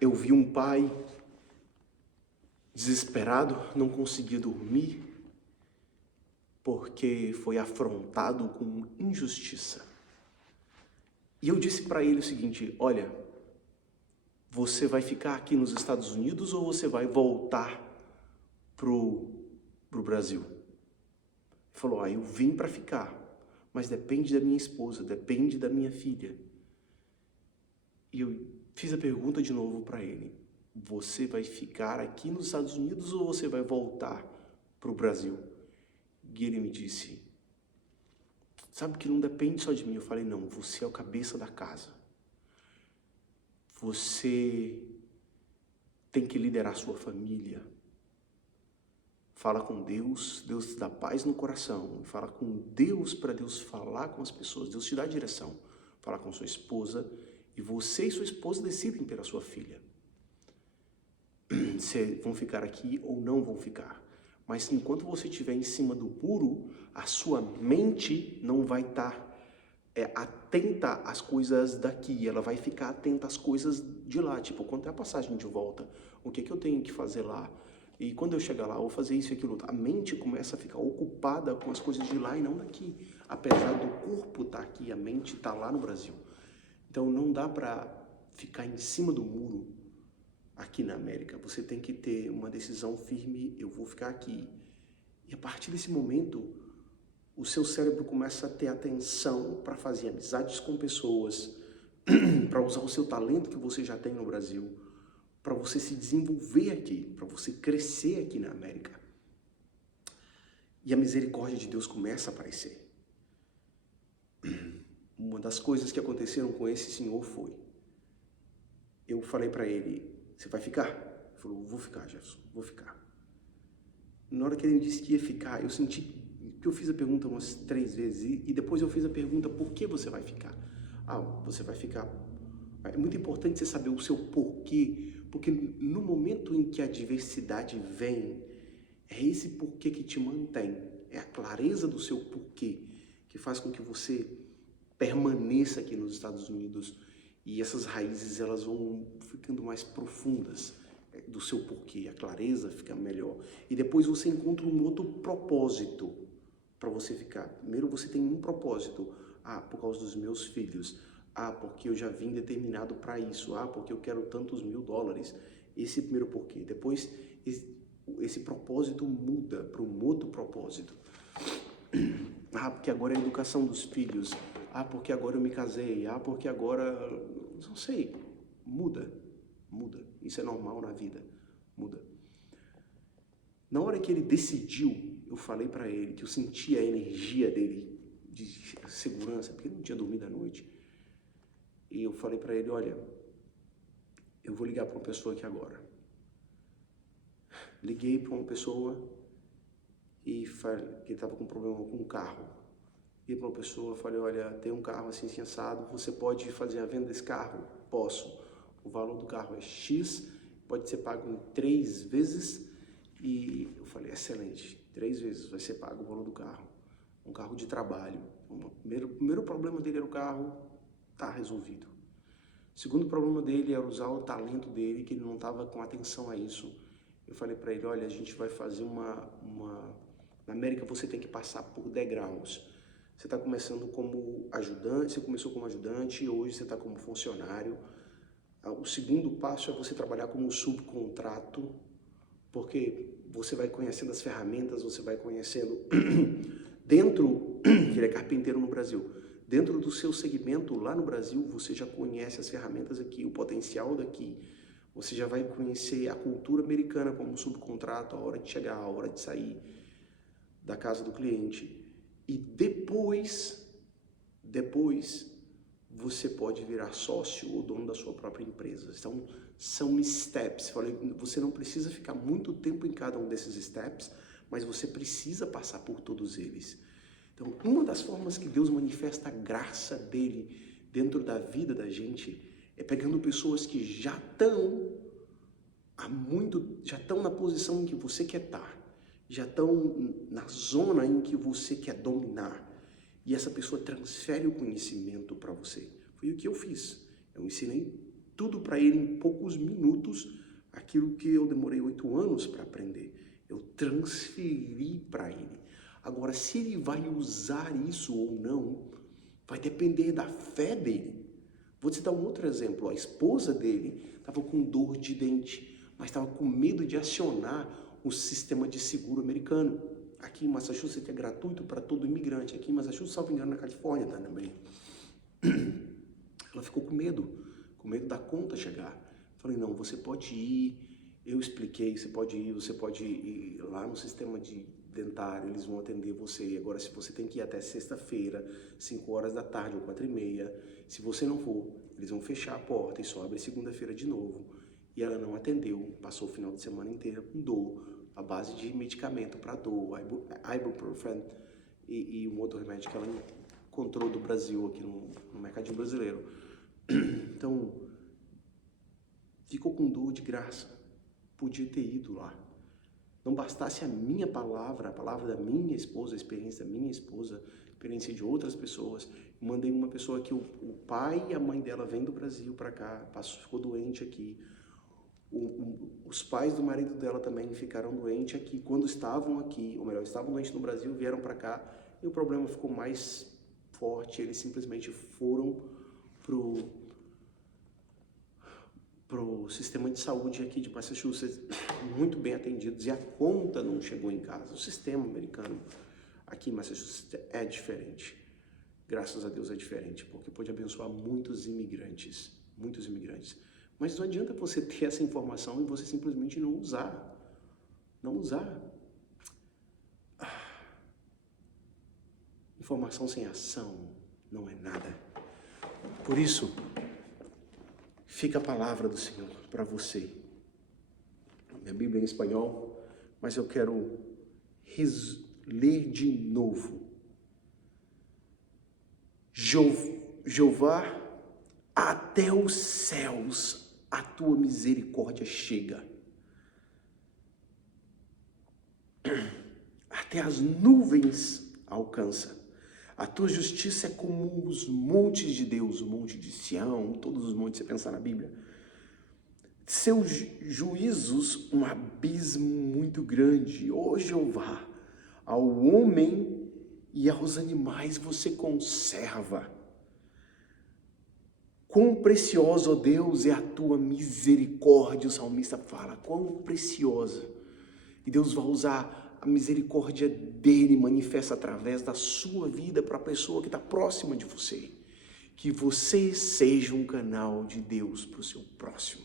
Eu vi um pai desesperado, não conseguia dormir, porque foi afrontado com injustiça. E eu disse para ele o seguinte: olha, você vai ficar aqui nos Estados Unidos ou você vai voltar pro Brasil? Ele falou: eu vim para ficar, mas depende da minha esposa, depende da minha filha. E eu fiz a pergunta de novo para ele: você vai ficar aqui nos Estados Unidos ou você vai voltar pro Brasil? E ele me disse: sabe que não depende só de mim. Eu falei: não, você é o cabeça da casa. Você tem que liderar sua família. Fala com Deus, Deus te dá paz no coração. Fala com Deus para Deus falar com as pessoas. Deus te dá direção. Fala com sua esposa e você e sua esposa decidem pela sua filha. Se vão ficar aqui ou não vão ficar. Mas enquanto você estiver em cima do muro, a sua mente não vai estar atenta às coisas daqui. Ela vai ficar atenta às coisas de lá. Tipo, quanto é a passagem de volta? O que eu tenho que fazer lá? E quando eu chegar lá, eu vou fazer isso e aquilo. A mente começa a ficar ocupada com as coisas de lá e não daqui. Apesar do corpo estar aqui, a mente está lá no Brasil. Então não dá para ficar em cima do muro aqui na América. Você tem que ter uma decisão firme: eu vou ficar aqui. E a partir desse momento, o seu cérebro começa a ter atenção para fazer amizades com pessoas, para usar o seu talento que você já tem no Brasil, para você se desenvolver aqui, para você crescer aqui na América. E a misericórdia de Deus começa a aparecer. Uma das coisas que aconteceram com esse senhor foi: eu falei para ele: você vai ficar? Ele falou: vou ficar, Jefferson, vou ficar. Na hora que ele disse que ia ficar, eu senti que eu fiz a pergunta umas 3 vezes e depois eu fiz a pergunta: por que você vai ficar? Você vai ficar. É muito importante você saber o seu porquê, porque no momento em que a adversidade vem, é esse porquê que te mantém, é a clareza do seu porquê que faz com que você permaneça aqui nos Estados Unidos, e essas raízes elas vão ficando mais profundas do seu porquê, a clareza fica melhor, e depois você encontra um outro propósito para você ficar. Primeiro você tem um propósito: por causa dos meus filhos, porque eu já vim determinado para isso, porque eu quero tantos $1000. Esse é o primeiro porquê. Depois esse propósito muda para um outro propósito. Porque agora é a educação dos filhos. Porque agora eu me casei. Porque agora, não sei, muda. Isso é normal na vida, muda. Na hora que ele decidiu, eu falei para ele que eu sentia a energia dele de segurança, porque ele não tinha dormido à noite. E eu falei para ele: olha, eu vou ligar para uma pessoa aqui agora. Liguei para uma pessoa e falei que estava com problema com o carro. Liguei para uma pessoa, falei: olha, tem um carro assim, assim assado, você pode fazer a venda desse carro? Posso. O valor do carro é X, pode ser pago em 3 vezes. E eu falei: excelente, 3 vezes vai ser pago o valor do carro. Um carro de trabalho. O primeiro problema dele era o carro, tá resolvido. O segundo problema dele era usar o talento dele, que ele não estava com atenção a isso. Eu falei para ele: olha, a gente vai fazer Na América você tem que passar por degraus. Você está começando como ajudante, você começou como ajudante, hoje você está como funcionário. O segundo passo é você trabalhar como subcontrato, porque você vai conhecendo as ferramentas, você vai conhecendo dentro, ele é carpinteiro no Brasil, dentro do seu segmento lá no Brasil, você já conhece as ferramentas aqui, o potencial daqui, você já vai conhecer a cultura americana como subcontrato, a hora de chegar, a hora de sair da casa do cliente. E depois você pode virar sócio ou dono da sua própria empresa. Então, são steps. Você não precisa ficar muito tempo em cada um desses steps, mas você precisa passar por todos eles. Então, uma das formas que Deus manifesta a graça dele dentro da vida da gente é pegando pessoas que já estão na posição em que você quer estar, já estão na zona em que você quer dominar, e essa pessoa transfere o conhecimento para você. Foi o que eu fiz. Eu ensinei tudo para ele em poucos minutos, aquilo que eu demorei 8 anos para aprender. Eu transferi para ele. Agora, se ele vai usar isso ou não, vai depender da fé dele. Vou te dar um outro exemplo. A esposa dele estava com dor de dente, mas estava com medo de acionar o sistema de seguro americano. Aqui em Massachusetts é gratuito para todo imigrante. Aqui em Massachusetts, salvo engano, na Califórnia também. Ela ficou com medo da conta chegar. Falei, não, você pode ir. Eu expliquei, você pode ir lá no sistema de dentário, eles vão atender você. Agora, se você tem que ir até sexta-feira, 5 horas da tarde ou 4h30, se você não for, eles vão fechar a porta e só abre segunda-feira de novo. E ela não atendeu, passou o final de semana inteiro com dor, a base de medicamento para dor, ibuprofen e um outro remédio que ela encontrou do Brasil aqui no mercadinho brasileiro. Então, ficou com dor de graça. Podia ter ido lá. Não bastasse a minha palavra, a palavra da minha esposa, a experiência da minha esposa, a experiência de outras pessoas. Mandei uma pessoa que o pai e a mãe dela vêm do Brasil para cá, ficou doente aqui. Os pais do marido dela também ficaram doentes aqui. Quando estavam aqui, ou melhor, estavam doentes no Brasil, vieram para cá e o problema ficou mais forte. Eles simplesmente foram pro sistema de saúde aqui de Massachusetts, muito bem atendidos, e a conta não chegou em casa. O sistema americano aqui em Massachusetts é diferente. Graças a Deus é diferente, porque pode abençoar muitos imigrantes. Mas não adianta você ter essa informação e você simplesmente não usar. Informação sem ação não é nada. Por isso, fica a palavra do Senhor para você. Minha Bíblia é em espanhol, mas eu quero ler de novo. Jeová, até os céus a tua misericórdia chega. Até as nuvens alcança. A tua justiça é como os montes de Deus, o monte de Sião, todos os montes, você pensar na Bíblia. Seus juízos, um abismo muito grande. Ó Jeová, ao homem e aos animais você conserva. Quão preciosa, ó Deus, é a tua misericórdia. O salmista fala, quão preciosa. E Deus vai usar a misericórdia dele manifesta através da sua vida para a pessoa que está próxima de você. Que você seja um canal de Deus para o seu próximo.